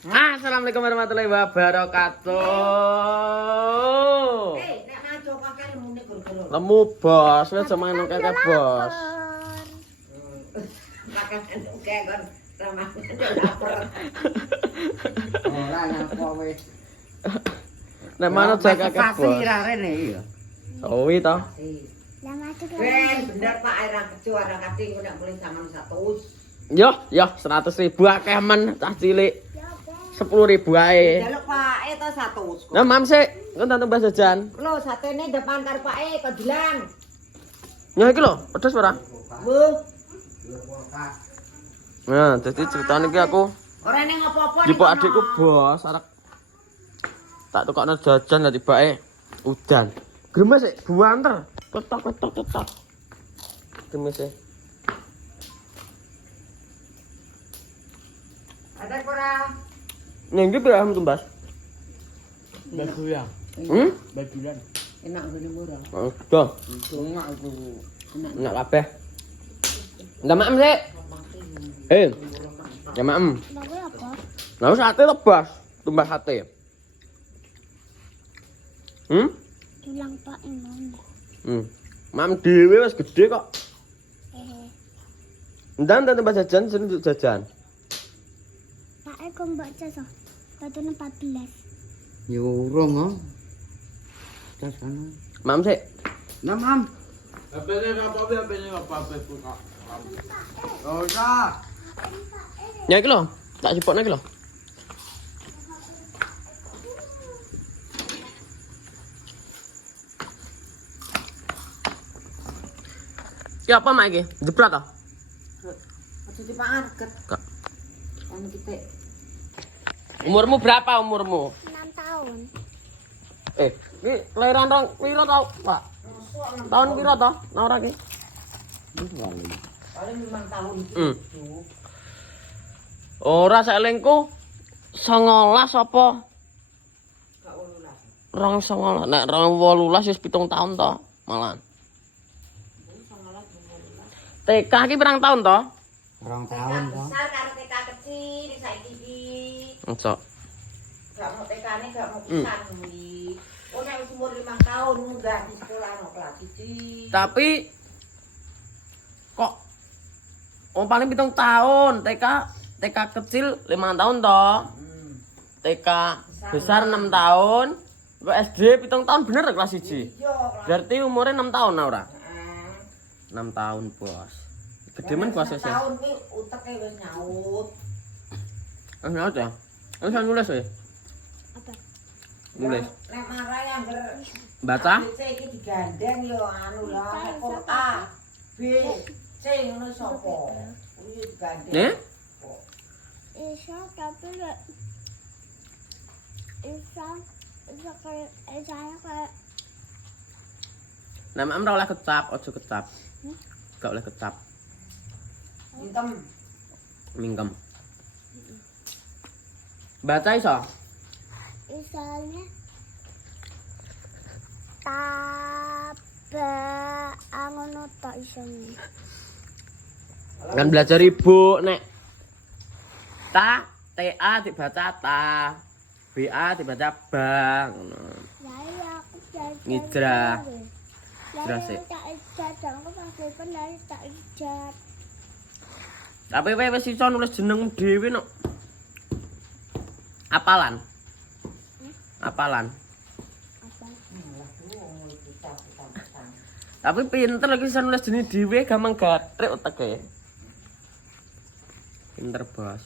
Assalamualaikum warahmatullahi wabarakatuh. Nek ngaco kakek lemune goro-goro. Lemu bos, wis semangat kakek bos. Kakek kakek kon ramah lapar. Ora nyapa wis. Nek manut jaga kakek bos. Pasti ra rene iya. Oh to. Ben bener Pak Era kejo ora kating nek mulai zaman 100. Yo, 100.000 akeh men cah cilik. 10.000 ae. Jaluk Pak E to 100. Nah, mam sik, kon tak tambah jajan. Lho satene depan karo Pak E kok dilang. Ya iki lho, pedes ora? Bu. Nah, jadi ceritane iki aku Ora ning apa-apa jupuk adikku bos, arek tak tukokno jajan lah tibake udan. Gemes sik, buanter. Ketok. Gemes sik. Ada ora? Ning iki berapa tumbas? Bajulan. Bajulan. Enak ngene murah. Doh, Tungak itu. enak kabeh. Ndak maem sik. Ya maem. Lah sate tebas, tumbas sate. Tulang Pak Imam. Mam dhewe wis gedhe kok. Ndan tambah jajan, sini untuk jajan. Pak Eko mbak Casa. Batune 14. Ya urung oh. Tas kana. Mam sik. Nah, Mam. HP-ne apa-apa kok. Oh, ya. Ya iki lho, tak jupukne iki lho. Ki apa mak iki? Jeprat ta? Aja dipangan ket. Kak. Anu titik. Umurmu berapa umurmu? 6 tahun. Ki kelahiran rong piro tau, Pak? Tahun piro to? Nah ora ki? Paling 5 tahun itu. Ora saelingku 19 apa? Gak 18. 19. Nek 18 wis 7 tahun to, malahan. TK ki pirang tahun to? Orang tahun toh. Besar karo TK kecil saiki iki. Ojo. Gak mau TK-ne gak mau besar kuwi. Oh nek wis umur 5 tahun munggah di sekolah no kelas 1. Tapi kok paling 7 tahun, TK kecil 5 tahun toh. TK besar 6 tahun. Kok SD 7 tahun bener kelas 1. Iya, Berarti umurnya 6 tahun ora? heeh. 6 tahun, Bos. Gede men bos wis. Tahun ki uteke wis nyaut. Nyaut ya? Wis nulis ya? Apa? Nulis. Nek marai angger Baca? C iki digandeng yo anu lah, kok A, B, C ngono sapa? Kuwi digandeng. Nih? Isa tapi lek Isa kayak kayak Nama ora oleh kecap, ojo kecap. Gak oleh kecap, Hitam. mingkem. Baca iso? Isanya taba angono tok isone. Kan belajar ibu nek TA dibaca ta, BA dibaca bang. Lah aku jajan. Ngidra. Lah Drasik. tak jajan aku pakai pendari tak ijat. Tapi kowe wis iso nulis jenengmu dhewe no. Apalan. Apalan. Apa? Tapi pinter lagi iso nulis jeneng dhewe gampang gatrek uteke. Pinter, Bos.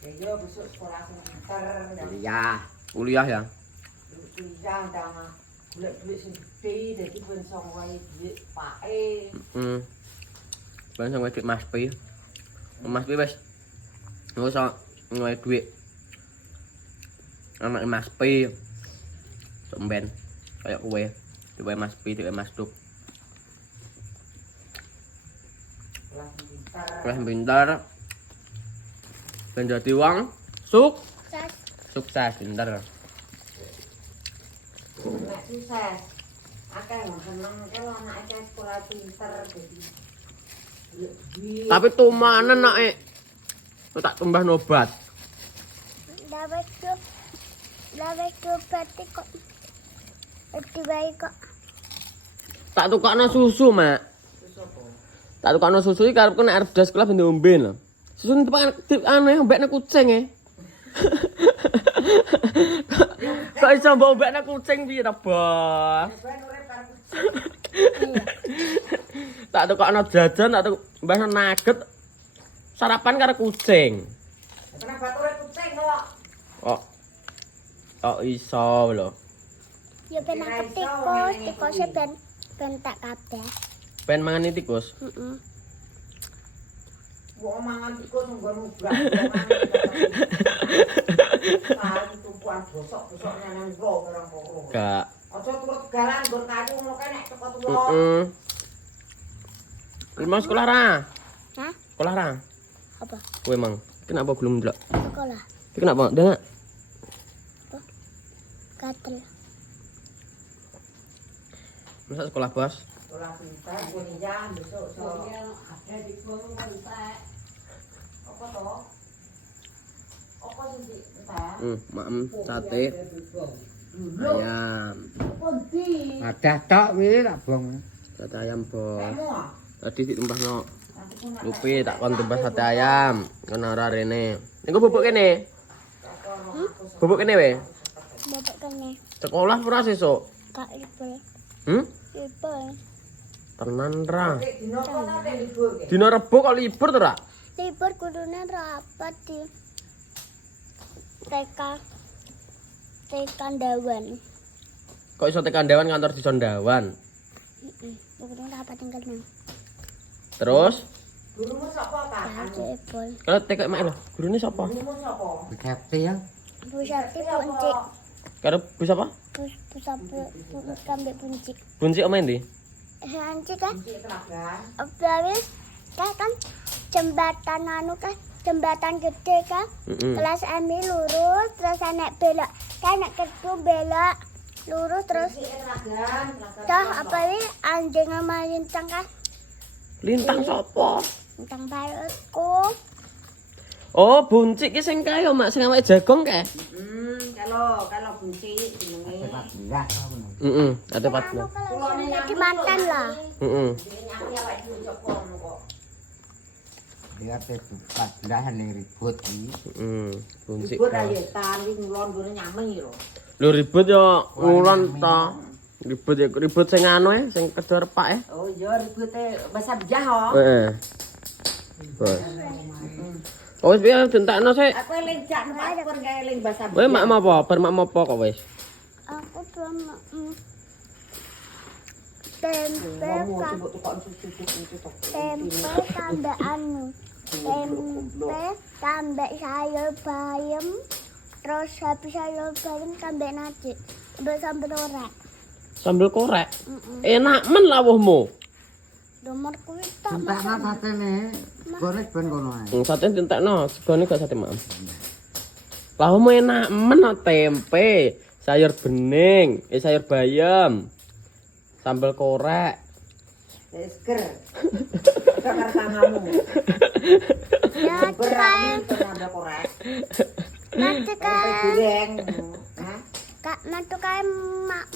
Ya yo besok sekolah sing pinter. Iya. Kuliah ya. Kuliah ndang golek duit sing gede dadi ben song wae duit pake. Bang sama dik Mas Pi. Mas Pi wis iso ngowe duit. Anak Mas Pi. Somben kayak kowe. Dewe Mas Pi, dewe Mas Duk. Kelas sing pinter. Kelas pinter. Ben dadi wong sukses pinter. Nek sukses. Akeh wong seneng kalau anake sekolah pinter dadi Tapi tumanen nek tak tambah nobat. Lawe berarti kok diwai kok. Tak tukokno susu, Mak. Tak tukokno susu iki karepku nek arep das sekolah ben diombe lho. Susu tepak anu mbekne kucing e. Kok iso mbok mbekne kucing piye ta, Bos? Tak tukokno jajan, tak mbahno nugget. Sarapan karo kucing. Kenapa bature kucing kok? Oh iso lho. Ya ben aku tikusnya ben tak kabeh. Ben mangani tikus. Heeh. Wong mangan tikus nggon mubrak. Paling tumpuan bosok-bosoknya nang nggo orang kok. Gak. Aja turut galan nggon kayu ngono kae nek teko tuwa. Mau sekolah ra? Hah? Sekolah ra? Apa? Kowe mang. Kenapa belum ndelok? Sekolah. Kenapa? Ndak. Gatel. Masa sekolah, Bos? Sekolah pintar nggon jam besok so. Ada di kono pintar. Apa to? Apa sih pintar? Maem sate. Ayam. Ada tok wi tak bong. Sate ayam, Bos. Kamu ah? Tadi ditumbahno. Lupi tak kon tumbas sate ayam. Kena ora rene. Niku bubuk kene. Bubuk kene we. Bapak kene. Sekolah ora sesuk. Kak libur. Libur. Tenan ra. Dino kono nek libur ki. Dina Rebo kok libur to, Ra? Libur kudune rapat di TK Dawan. Kok iso tekan Dawan kantor di Sondawan. Kudune rapat tinggal nang. Terus Gurumu sapa ta? Libur. kalau TK mak lho, gurune sapa? Gurumu sapa? Bekati ya. Bu Syati punci. Karo Bu sapa? Bu sampe sampe punci. Bunci omae ndi? Hanci kan? Cik Telagan. Habis kan jembatan anu kan jembatan gede kan. Kelas Emi lurus terus nek belok kan nek kedua belok lurus terus Cik Telagan. toh apa wi anjing sama lintang kan Lintang sapa? lintang barutku. Oh, bunci ki sing kaya mak sing awake jagong kae. Kalau bunci jenenge. Enggak. Ada patmu. Jadi mantan lah. Nyampe awake dhewe Joko kok. Dia tepat ndahan ning ribut iki. Bunci. Ribut ayo tali ngulon gone nyampe lho. Lho ribut yo ngulon ta. Ribut sing anu sing kerja repak Oh iya ribute bahasa bejah ho. Heeh. Bos. Oh wis piye dentakno sik. Aku eling jak numpak kur gawe eling bahasa bejah. Kowe mak apa? Bar mak apa kok wis? Aku belum tempe tambah anu tempe tambah sayur bayam terus habis sayur bayam tambah nasi sambal orek. Sambel korek. Enak men lawuhmu. Nomor kuwi tak Entakna satene. Goreng ben kono ae. Sate dintekno, segone gak sate mak. Lawuhmu enak men tempe, sayur bening, sayur bayam. Sambel korek. Esker. Kakar tangamu. ya kan Sambal korek. nanti kan Goreng. Hah? kak mantu kae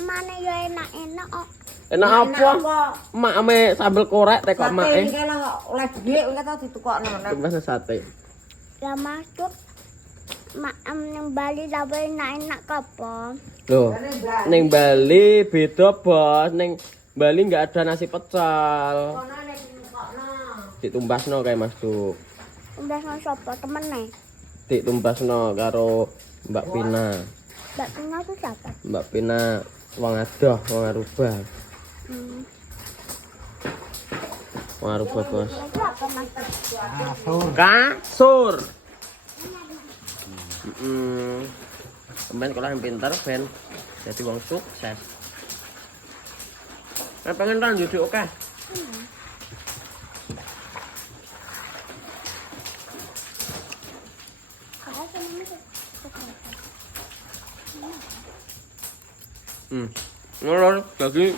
mana ya enak-enak kok. Enak apa? Mak ame sambel korek teko Sate mak iki lho oleh dhuwit oleh tau ditukokno. Mas sate. Ya masuk mak yang Bali lawe enak-enak apa? Loh, ning Bali beda, Bos. Ning Bali enggak ada nasi pecel. Kono nek ditukokno. Ditumbasno kae Mas Duk. Udah sama siapa temennya? Ditumbasno karo Mbak Pina. Mbak Pina itu siapa? Mbak Pina wong adoh, wong Aruba. Wong Aruba, Bos. Itu apa mas? Kasur. Pemain sekolah yang pintar, Ben. Jadi wong sukses. Pengen lanjut di oke. Ngolor lagi.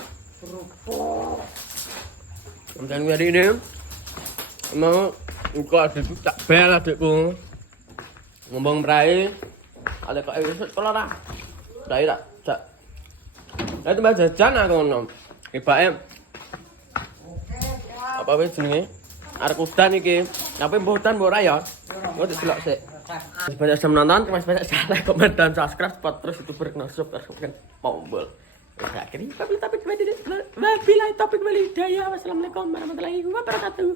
Kemudian hari ini mau engkau adikku tak bel adikku ngomong merai ada kok sekolah lah Rai tak. Cak. Lah itu mbak jajan aku ngono. Ibake apa wis jenenge? Arek udan iki. Tapi mbok udan mbok ora ya. Kok didelok sik. Banyak yang menonton, banyak like, komen, dan subscribe buat terus youtuber Knosop kan Mombol. Akhirnya, wabillahi taufiq wal hidayah. Wassalamualaikum warahmatullahi wabarakatuh.